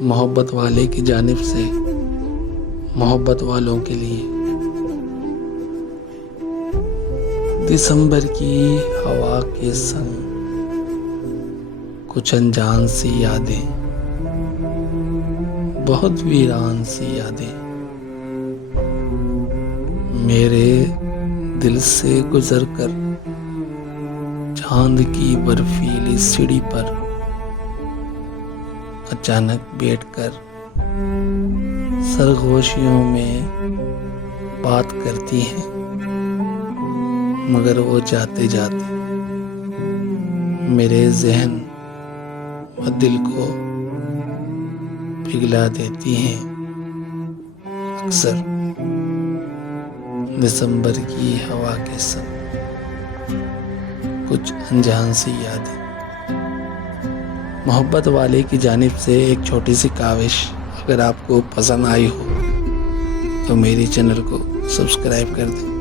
मोहब्बत वाले की जानिब से मोहब्बत वालों के लिए। दिसंबर की हवा के संग कुछ अनजान सी यादें, बहुत वीरान सी यादें मेरे दिल से गुजर कर चांद की बर्फीली सीढ़ी पर अचानक बैठकर सरगोशियों में बात करती हैं, मगर वो जाते जाते मेरे जहन व दिल को पिघला देती हैं। अक्सर दिसंबर की हवा के संग कुछ अनजान सी यादें। मोहब्बत वाले की जानिब से एक छोटी सी काविश अगर आपको पसंद आई हो तो मेरी चैनल को सब्सक्राइब कर दें।